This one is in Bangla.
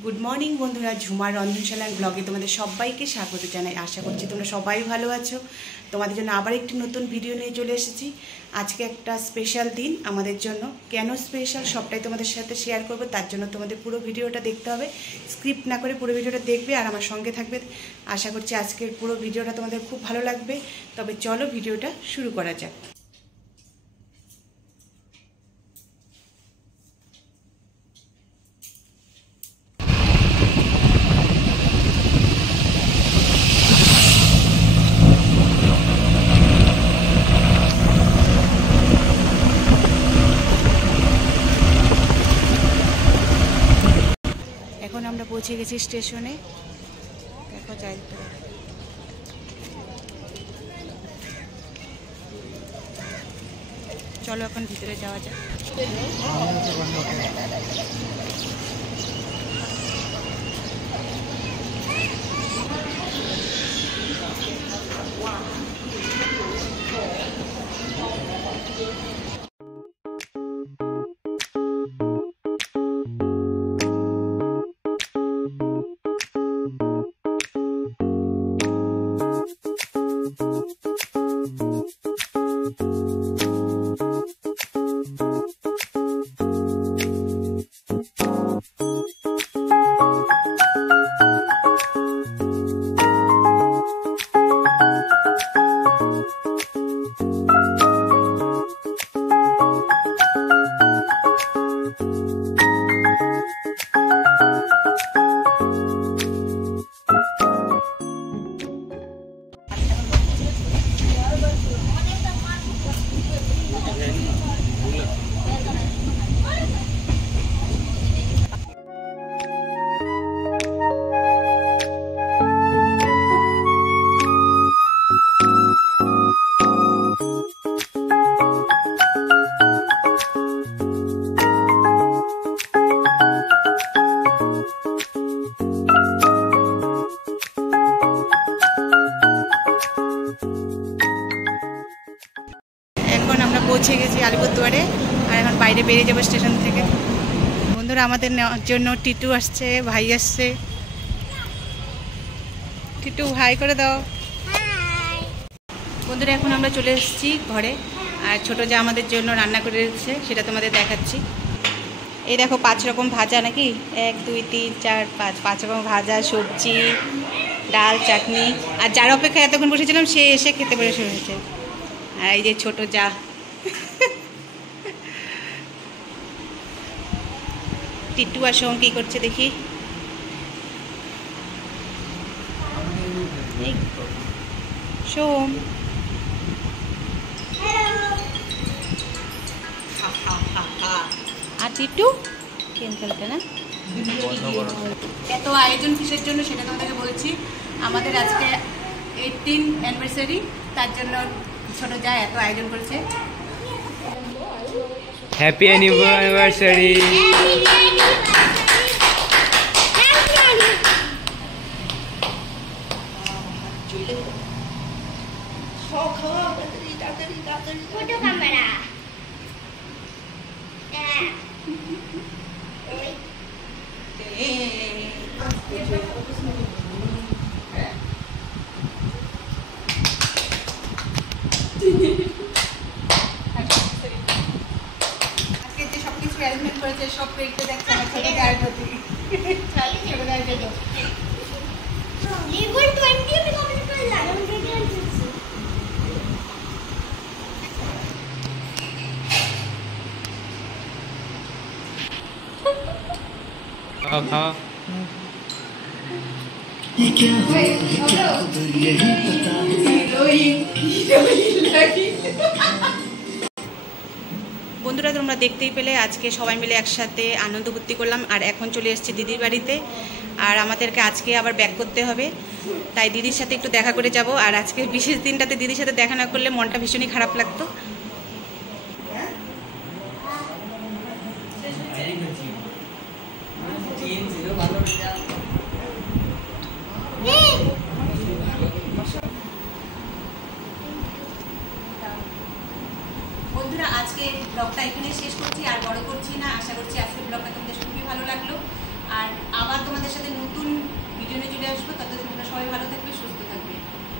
গুড মর্নিং বন্ধুরা, ঝুমার রন্ধনশালা ব্লগে তোমাদের সবাইকে স্বাগত জানাই। আশা করছি তোমরা সবাই ভালো আছো। তোমাদের জন্য আবার একটি নতুন ভিডিও নিয়ে চলে এসেছি। আজকে একটা স্পেশাল দিন আমাদের জন্য। কেন স্পেশাল সবটাই তোমাদের সাথে শেয়ার করব, তার জন্য তোমাদের পুরো ভিডিওটা দেখতে হবে। স্ক্রিপ্ট না করে পুরো ভিডিওটা দেখবে আর আমার সঙ্গে থাকবে। আশা করছি আজকের পুরো ভিডিওটা তোমাদের খুব ভালো লাগবে। তবে চলো ভিডিওটা শুরু করা যাক। এখন আমরা পৌঁছে গেছি স্টেশনে। দেখো যাই তো, চলো এখন ভিতরে যাওয়া যাক। পৌঁছে গেছি আলিপুরদুয়ারে, আর এখন বাইরে বেরিয়ে যাবো স্টেশন থেকে। বন্ধুরা, আমাদের নেওয়ার জন্য টিটু আসছে, ভাই আসছে। টিটু হাই করে দাও। বন্ধুরা, এখন আমরা চলে এসেছি ঘরে, আর ছোটো যা আমাদের জন্য রান্না করে রেখেছে সেটা তোমাদের দেখাচ্ছি। এই দেখো 5 রকম ভাজা, নাকি 1 2 3 4 5 রকম ভাজা, সবজি, ডাল, চাটনি। আর যার অপেক্ষায় এতক্ষণ বসেছিলাম সে এসে খেতে পেরে হয়েছে। আর এই যে ছোটো যা, টিটু আর সোম কি করছে দেখি। সোম আর টিটু গেম খেলতে না। এত আয়োজন কিসের জন্য সেটা তোমাদেরকে বলছি। আমাদের আজকে 18 অ্যানিভার্সারি, তার জন্য ছোট যা এত আয়োজন করেছে। Happy anniversary. ফটো ক্যামেরা আজকে যে সবকিছু অ্যারেঞ্জমেন্ট করেছে সব দেখতে দেখতে আমার ছোট গায়ের প্রতি ছোট গায়ের জন্য লেভেল 20 আমি কমপ্লিট করলাম। আমি দেখলাম খাও। বন্ধুরা, তোমরা দেখতেই পেলে আজকে সবাই মিলে একসাথে আনন্দ ফুর্তি করলাম। আর এখন চলে এসেছি দিদির বাড়িতে, আর আমাদেরকে আজকে আবার ব্যাক করতে হবে, তাই দিদির সাথে একটু দেখা করে যাব। আর আজকে বিশেষ দিনটাতে দিদির সাথে দেখা না করলে মনটা ভীষণই খারাপ লাগতো। বন্ধুরা, আজকে ব্লগটা এখানে শেষ করছি, আর বড় করছি না। আশা করছি